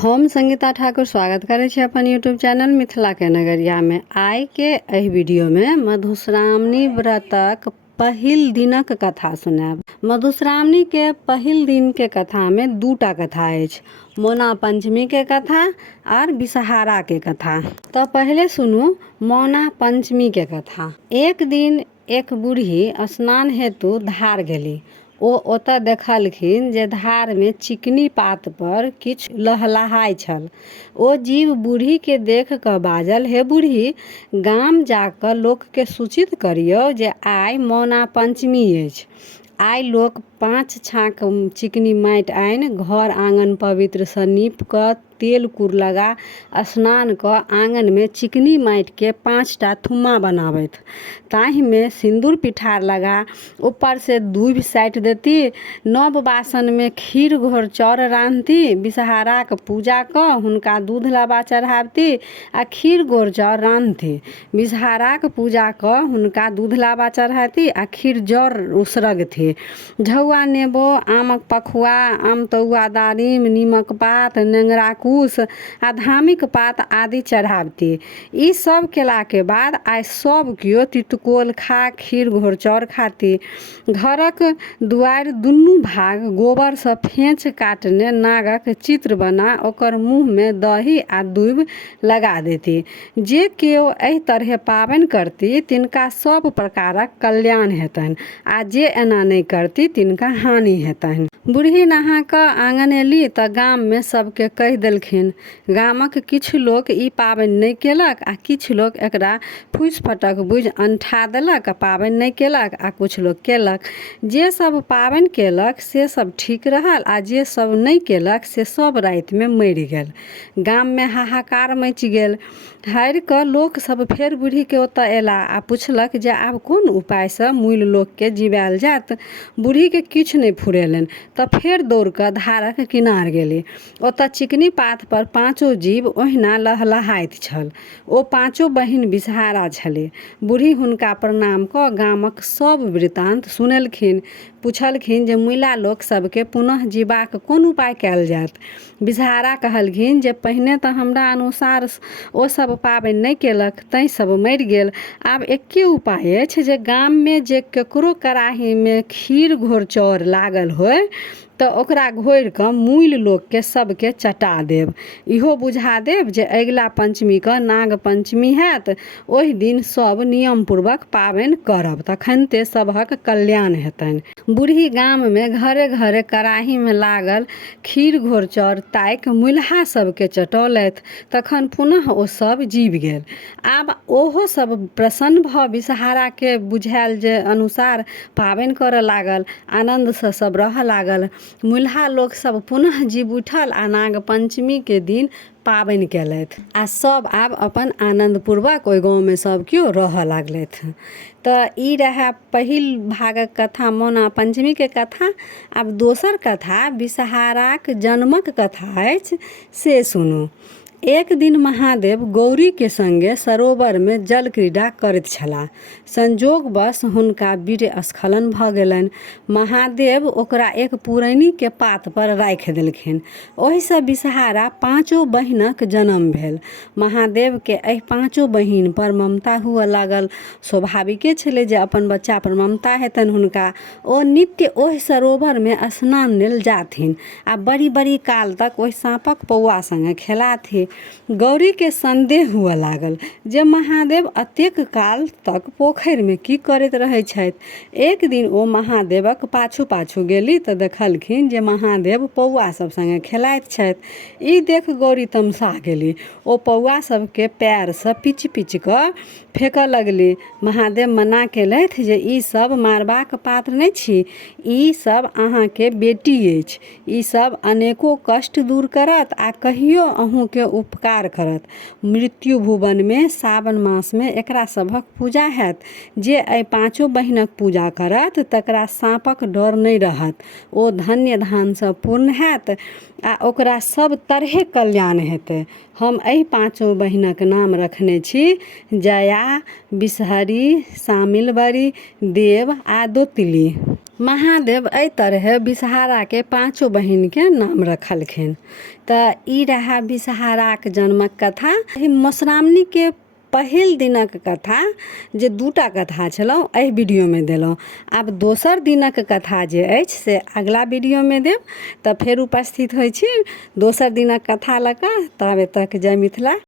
हम संगीता ठाकुर स्वागत करै छी अपन यूट्यूब चैनल मिथिला के नगरिया में। आइ के एहि वीडियो में मधुश्रावणी व्रतक पहिल दिनक कथा सुनाब। मधुश्रावणी के पहिल दिन के कथा में दूटा कथा अछि, मौना पंचमी के कथा और विषहारा के कथा। तो पहले सुनू मौना पंचमी के कथा। एक दिन एक बूढ़ी स्नान हेतु धार गेली। ओ ओतऽ देखलखिन जे धार में चिकनी पात पर किछु लहलहाय छल। ओ जीव बूढ़ी के देख कऽ बाजल, हे बूढ़ी, गाम जाकऽ लोक के सूचित करियौ जे आइ मौना पंचमी अछि। आइ लोक 5 छाक चिकनी माटि आनि घर आंगन पवित्र सँ नीप कऽ तेल कूर लगा स्नान कऽ आंगन में चिकनी माटि के 5टा थुम्मा बनाबथि। ताहि में सिंदूर पिठार लगा ऊपर से दूबि साटि देती। नव बासन में खीर घोर चाउर रान्हती। विषहारा के पूजा कऽ हुनका दूध लाबा चढ़ाबती आ खीर घोर चाउर रान्हती। विषहारा के पूजा कऽ हुनका दूध लाबा चढ़ाती आ खीर जौर उसरगती। झौआ नेबो, आमक पखुआ, आमतौआ दारिम, नीमक पात, नेंगरा कूस आ धामिक पात आदि चढ़ाबती। ई सब केला के बाद आइ सब कियो तितकोल खा खीर घोर चाउर खाती। घरक दुआरि दुनू भाग गोबर सँ फेंच काटने नागक चित्र बना ओकर मुँह में दही आ दूबि लगा देती। जे केओ एहि तरहे पाबनि करती तिनका सब प्रकारक कल्याण हेतनि आ जे एना नहि करती तिनका हानि हेतनि। बूढ़ी नहा कऽ आंगन एली तऽ गाम में सबके कहि देलखिन। गामक किछु लोक ई पाबनि नहि केलक आ किछु लोक एकरा फूसि फटक बुझि अंठा देलक आ पाबनि नहि केलक आ किछु लोक केलक। जे सब पाबनि केलक से सब ठीक रहल आ जे सब नहि केलक से सब राति में मरि गेल। गाम में हाहाकार मचि गेल। हारि कऽ लोक सब फेर बूढ़ी के ओतऽ एला आ पुछलक जे आब कोन उपाय सँ मूल लोक के जिबायल जायत। बूढ़ी के किछु नहि फुरेलनि तऽ फेर दौड़ कऽ धारक किनार गेली। ओतऽ चिकनी पात पर 5 जीव ओहिना लहलहाइत छल। ओ 5 बहिन विषहारा छली। बूढ़ी हुनका प्रणाम कऽ गामक सब वृतांत सुनेलखिन। पूछलखिन जे मुइला लोक सबके पुनः जीबाक कोन उपाय कयल जायत। विषहारा कहलखिन जे पहिने तऽ हमरा अनुसार ओ सब पाबनि नहि केलक तैं सब मरि गेल। आब एके उपाय अछि जे गाम में जे केकरो कराही में खीर घोर चाउर लागल होय तऽ ओकरा घोरि कऽ मूल लोक के सबके चटा देब। इहो बुझा देब जे अगिला पंचमी कऽ नाग पंचमी हैत। ओहि दिन सब नियम पूर्वक पाबनि करब, तखनते सबहक कल्याण हेतनि। बूढ़ी गाम में घरे घरे कराही में लागल खीर घोर चाउर ताकि मुल्हा सबके चटौलथि। तखन पुनः ओ सब जीव गेल। आब ओहो सब प्रसन्न भऽ विषहारा के बुझायल जे अनुसार पाबनि करऽ लागल। आनंद सँ सब रहऽ लागल। मुल्हा लोक सब पुनः जीव उठल आ नाग पंचमी के दिन पाबनि केलथि आ सब आब अपन आनंद पूर्वक ओहि गाँव में सब केओ रहऽ लागलथि। तऽ ई रहे पहिल भागक कथा, मौना पंचमी के कथा। आब दोसर कथा विषहाराक जन्मक कथा अछि, से सुनू। एक दिन महादेव गौरी के संगे सरोवर में जल क्रीड़ा करैत छलाह। संजोगवश हुनका वीर्य स्खलन भऽ गेलनि। महादेव ओकरा एक पुरैनी के पात पर राखि देलखिन। ओहि सँ विषहारा 5 बहिनक जन्म भेल। महादेव के एहि 5 बहिन पर ममता हुअ लागल। स्वाभाविके छलै जे अपन बच्चा पर ममता हेतनि हुनका। ओ नित्य ओहि सरोवर में स्नान लेल जाथिन आ बड़ी बड़ी काल तक ओहि साँपक पौआ संगे खेलाथि। गौरी के संदेह हुअ लागल जे महादेव अतेक काल तक पोखरि में की करैत रहै छथि। एक दिन ओ महादेवक पाछू पाछू गेली तऽ देखलखिन जे महादेव पौआ सब संगे खेलाइत छथि। ई देख गौरी तमसा गेली। ओ पौआ सबके पैर सँ पिच पिच कऽ फेकऽ लगली। महादेव मना केलथि जे ई सब मारबाक पात्र नहि छी। ई सब अहाँ के बेटी अछि। ई सब अनेको कष्ट दूर करत आ कहियो अहूँ के उपकार करत। मृत्यु भुवन में सावन मास में एकरा सभक पूजा हैत। जे एहि 5 बहिनक पूजा करत तकरा साँपक डर नहि रहत। ओ धन्य धान सँ पूर्ण हैत आ ओकरा सब तरहे कल्याण हेतै। हम एहि 5 बहिनक नाम रखने छी जया, बिषहरी, शामिलबरी, देव आ दोतिली। महादेव एहि तरह विषहारा के पाँचों बहिन के नाम रखलखिन। तऽ ई रहा विषहारा के जन्मक कथा। मधुश्रावणी के पहिल दिनक कथा जे दूटा कथा छलहुँ एहि वीडियो में देलहुँ। आब दोसर दिनक कथा जे अछि से अगला वीडियो में देब। तऽ फेर उपस्थित होइ छी दोसर दिनक कथा लऽ कऽ। तब तक जय मिथिला।